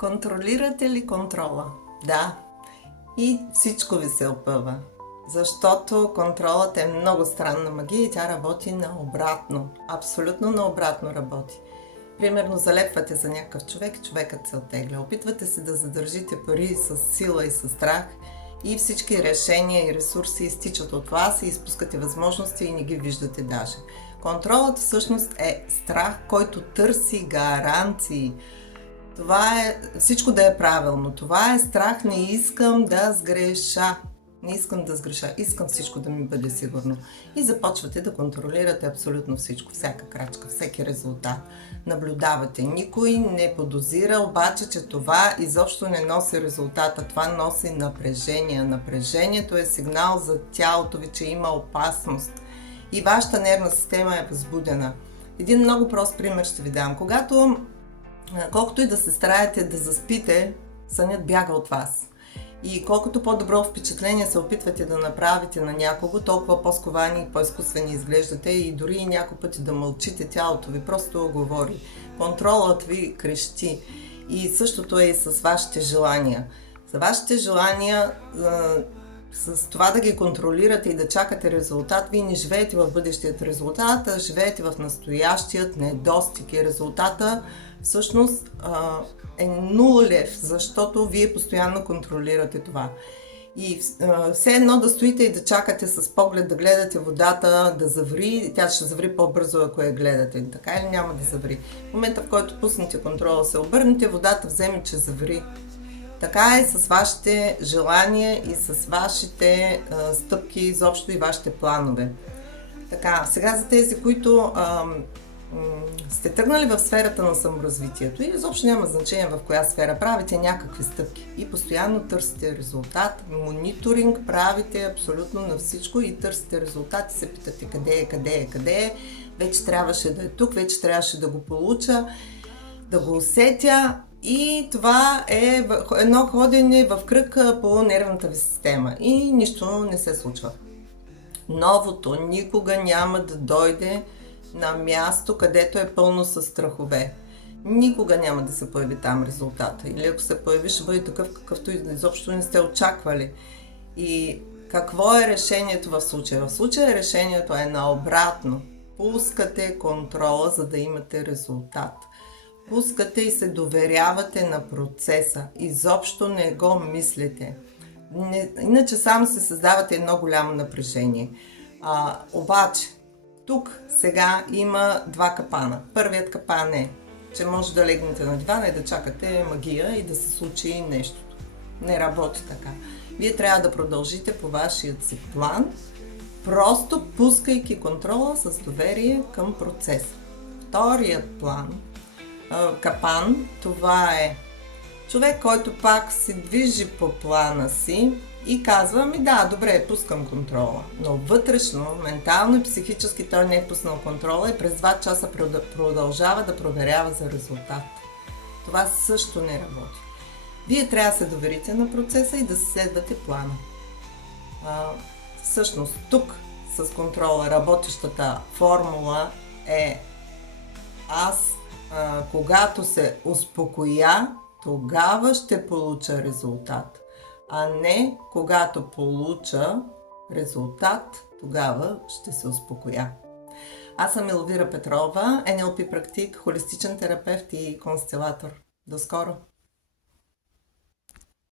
Контролирате ли контрола? Да. И всичко ви се опъва. Защото контролът е много странна магия и тя работи наобратно. Абсолютно наобратно работи. Примерно залепвате за някакъв човек, човекът се оттегля. Опитвате се да задържите пари с сила и с страх и всички решения и ресурси изтичат от вас и изпускате възможности и не ги виждате даже. Контролът всъщност е страх, който търси гаранции. Това е всичко да е правилно. Това е страх, не искам да сгреша. Не искам да сгреша, искам всичко да ми бъде сигурно. И започвате да контролирате абсолютно всичко, всяка крачка, всеки резултат. Наблюдавате. Никой не подозира обаче, че това изобщо не носи резултата. Това носи напрежение. Напрежението е сигнал за тялото ви, че има опасност. И вашата нервна система е възбудена. Един много прост пример ще ви дам. Колкото и да се стараете да заспите, сънят бяга от вас. И колкото по-добро впечатление се опитвате да направите на някого, толкова по-сковани и по-изкуствени изглеждате и дори и някой пъти да мълчите, тялото ви просто говори. Контролът ви крещи. И същото е и с вашите желания. За вашите желания, с това да ги контролирате и да чакате резултат, вие не живеете в бъдещият резултат, а живеете в настоящият недостиг и резултата всъщност е нулев, защото вие постоянно контролирате това. И все едно да стоите и да чакате с поглед, да гледате водата да заври, тя ще заври по-бързо, ако я гледате. Така или няма да заври. В момента, в който пуснете контрола, се обърнете, водата вземе, че заври. Така е с вашите желания и с вашите стъпки, изобщо и вашите планове. Така, сега за тези, които сте тръгнали в сферата на саморазвитието и изобщо няма значение в коя сфера, правите някакви стъпки и постоянно търсите резултат, мониторинг правите абсолютно на всичко и търсите резултат и се питате къде е, вече трябваше да е тук, вече трябваше да го получа, да го усетя. И това е едно ходене в кръг по нервната ви система и нищо не се случва. Новото никога няма да дойде на място, където е пълно с страхове. Никога няма да се появи там резултата. Или ако се появи, ще бъде такъв, какъвто изобщо не сте очаквали. И какво е решението в случая? В случая решението е наобратно. Пускате контрола, за да имате резултат. Пускате и се доверявате на процеса. Изобщо не го мислите. Иначе сам се създавате едно голямо напрежение. Обаче, тук сега има два капана. Първият капан е, че може да легнете на дивана и да чакате магия и да се случи нещото. Не работи така. Вие трябва да продължите по вашият си план, просто пускайки контрола с доверие към процеса. Вторият капан, това е човек, който пак се движи по плана си и казва, добре, пускам контрола. Но вътрешно, ментално и психически той не е пуснал контрола и през 2 часа продължава да проверява за резултат. Това също не работи. Вие трябва да се доверите на процеса и да следвате плана. Всъщност, тук с контрола работещата формула е когато се успокоя, тогава ще получа резултат. А не когато получа резултат, тогава ще се успокоя. Аз съм Елвира Петрова, NLP практик, холистичен терапевт и констелатор. До скоро!